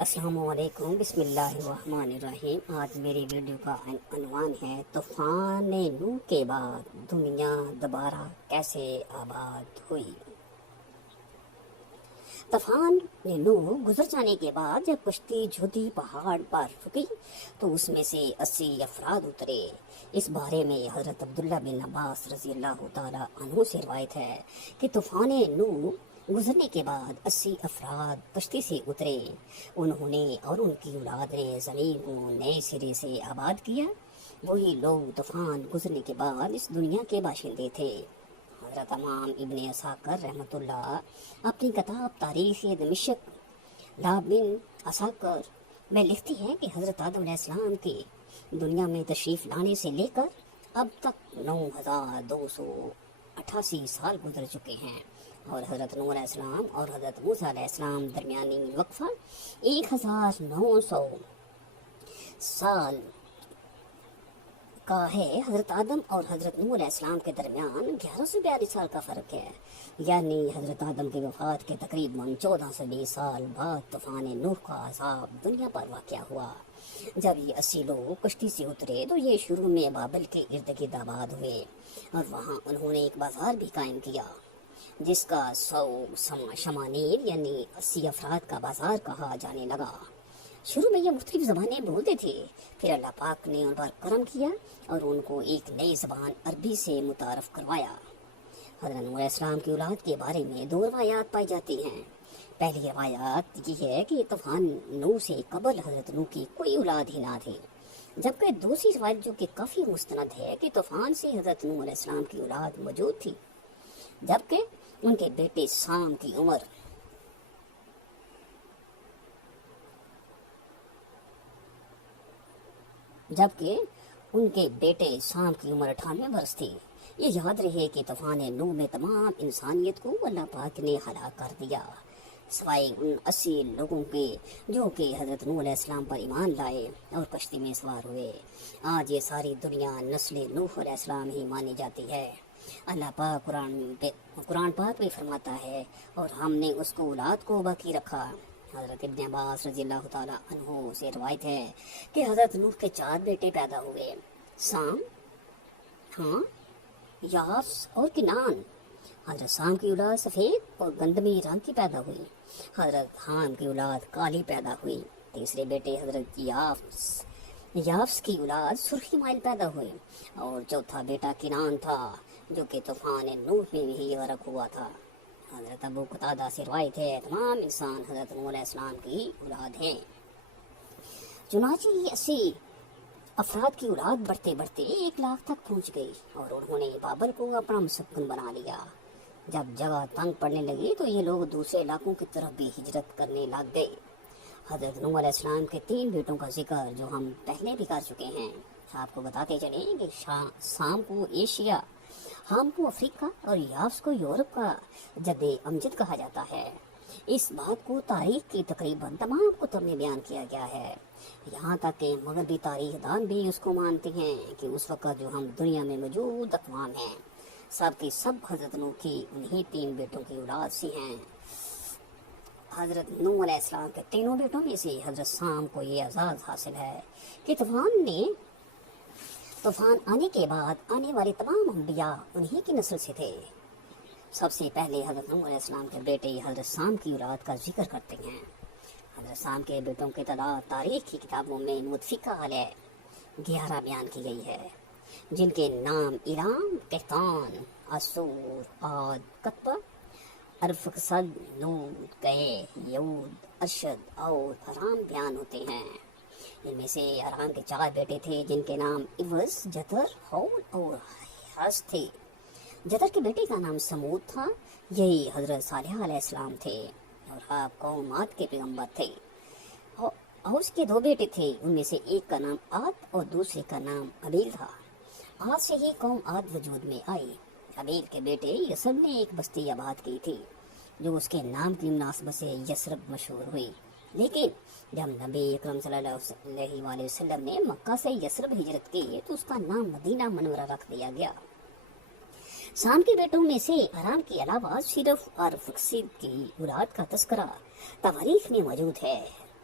السلام علیکم، بسم اللہ الرحمن الرحیم۔ آج میری ویڈیو کا عنوان ہے طوفان نوح کے بعد دنیا دوبارہ کیسے آباد ہوئی۔ طوفان نوح گزر جانے کے بعد جب کشتی جھوٹی پہاڑ پر رکی تو اس میں سے 80 افراد اترے۔ اس بارے میں حضرت عبداللہ بن عباس رضی اللہ تعالیٰ عنہ سے روایت ہے کہ طوفان نوح گزرنے کے بعد 80 افراد کشتی سے اترے۔ انہوں نے اور ان کی اولاد نے زمین کو نئے سرے سے آباد کیا۔ وہی لوگ طوفان گزرنے کے بعد اس دنیا کے باشندے تھے۔ حضرت امام ابن عساکر رحمۃ اللہ اپنی کتاب تاریخ دمشق لاب بن عساکر میں لکھتی ہے کہ حضرت آدم علیہ السلام کے دنیا میں تشریف لانے سے لے کر اب تک 9288 سال گزر چکے ہیں، اور حضرت نوح علیہ السلام اور حضرت موسیٰ علیہ السلام درمیانی وقفہ 1900 سال کا ہے۔ حضرت آدم اور حضرت نوح علیہ السلام کے درمیان 1142 سال کا فرق ہے، یعنی حضرت آدم کی وفات کے تقریباً 1420 سال بعد طوفان نوح کا عذاب دنیا پر واقع ہوا۔ جب یہ 80 لوگ کشتی سے اترے تو یہ شروع میں بابل کے ارد گرد آباد ہوئے، اور وہاں انہوں نے ایک بازار بھی قائم کیا جس کا 100 شمانیر یعنی 80 افراد کا بازار کہا جانے لگا۔ شروع میں یہ مختلف زبانیں بولتے تھے، پھر اللہ پاک نے ان پر کرم کیا اور ان کو ایک نئی زبان عربی سے متعارف کروایا۔ حضرت نوح علیہ السلام کی اولاد کے بارے میں 2 روایات پائی جاتی ہیں۔ پہلی روایت یہ ہے کہ طوفان نوح سے قبل حضرت نوح کی کوئی اولاد ہی نہ تھی، جبکہ دوسری روایت جو کہ کافی مستند ہے کہ طوفان سے حضرت نوح علیہ السلام کی اولاد موجود تھی، جبکہ ان کے بیٹے سام کی عمر 98 برس تھی۔ یہ یاد رہے کہ طوفان نوح میں تمام انسانیت کو اللہ پاک نے ہلاک کر دیا، سوائے ان 80 لوگوں کے جو کہ حضرت نوح علیہ السلام پر ایمان لائے اور کشتی میں سوار ہوئے۔ آج یہ ساری دنیا نسل نوح علیہ السلام ہی مانی جاتی ہے۔ اللہ پاک قرآن پاک میں فرماتا ہے، اور ہم نے اس کو اولاد کو باقی رکھا۔ حضرت ابن عباس رضی اللہ تعالیٰ عنہ سے روایت ہے کہ حضرت نوح کے 4 بیٹے پیدا ہوئے، سام، یافس اور کنان۔ حضرت سام کی اولاد سفید اور گندمی رنگ کی پیدا ہوئی، حضرت حام کی اولاد کالی پیدا ہوئی۔ تیسرے بیٹے حضرت یافس کی اولاد سرخی مائل پیدا ہوئی، اور چوتھا بیٹا کنان تھا جو کہ طوفان نوح میں بھی غرق ہوا تھا۔ حضرت ابو قتادہ سے روایت ہے تمام انسان حضرت نوح علیہ السلام کی اولاد ہیں۔ چنانچہ یہ 80 افراد کی اولاد بڑھتے بڑھتے 1 لاکھ تک پہنچ گئی، اور انہوں نے بابل کو اپنا مسکن بنا لیا۔ جب جگہ تنگ پڑنے لگی تو یہ لوگ دوسرے علاقوں کی طرف بھی ہجرت کرنے لگ گئے۔ حضرت نوح علیہ السلام کے 3 بیٹوں کا ذکر جو ہم پہلے بھی کر چکے ہیں، آپ کو بتاتے چلیں کہ سام کو ایشیا، حام کو افریقہ اور یافس کو یورپ کا جد امجد کہا جاتا ہے۔ اس بات کو تاریخ کی تقریباً تمام کتب میں بیان کیا گیا ہے، یہاں تک کہ مغربی تاریخ دان بھی اس کو مانتے ہیں کہ اس وقت جو ہم دنیا میں موجود اقوام ہیں سب کی سب حضرت نوح کی انہی 3 بیٹوں کی اولاد سے ہیں۔ حضرت نوح علیہ السلام کے 3 بیٹوں میں سے حضرت سام کو یہ اعزاز حاصل ہے کہ طوفان آنے کے بعد آنے والے تمام انبیاء انہی کی نسل سے تھے۔ سب سے پہلے حضرت نوح علیہ السلام کے بیٹے حضرت سام کی اولاد کا ذکر کرتے ہیں۔ حضرت سام کے بیٹوں کی تعداد تاریخ کی کتابوں میں متفقہ علیہ 11 بیان کی گئی ہے، جن کے نام ایرام، کہتان، اسور، عاد، کتبہ، ارفکسد، لوط، گئے، یعود، ارشد اور ارام بیان ہوتے ہیں۔ ان میں سے ارام کے 4 بیٹے تھے جن کے نام عوض، جتر، حول اور حس تھے۔ جتر کے بیٹے کا نام سمود تھا، یہی حضرت صالح علیہ السلام تھے اور آپ قوم عاد کے پیغمبر تھے۔ حوض کے 2 بیٹے تھے، ان میں سے ایک کا نام عاد اور دوسرے کا نام ابیل تھا۔ عاد سے ہی قوم عاد وجود میں آئی۔ ابیل کے بیٹے یسرب نے ایک بستی آباد کی تھی جو اس کے نام کی مناسبت سے یسرب مشہور ہوئی، لیکن جب نبی اکرم صلی اللہ علیہ وآلہ وسلم نے مکہ سے یسرب ہجرت کی تو اس کا نام مدینہ منورہ رکھ دیا گیا۔ سام کے بیٹوں میں سے ارام کے علاوہ صرف ارفکسد کی اولاد کا تذکرہ تواریخ میں موجود ہے۔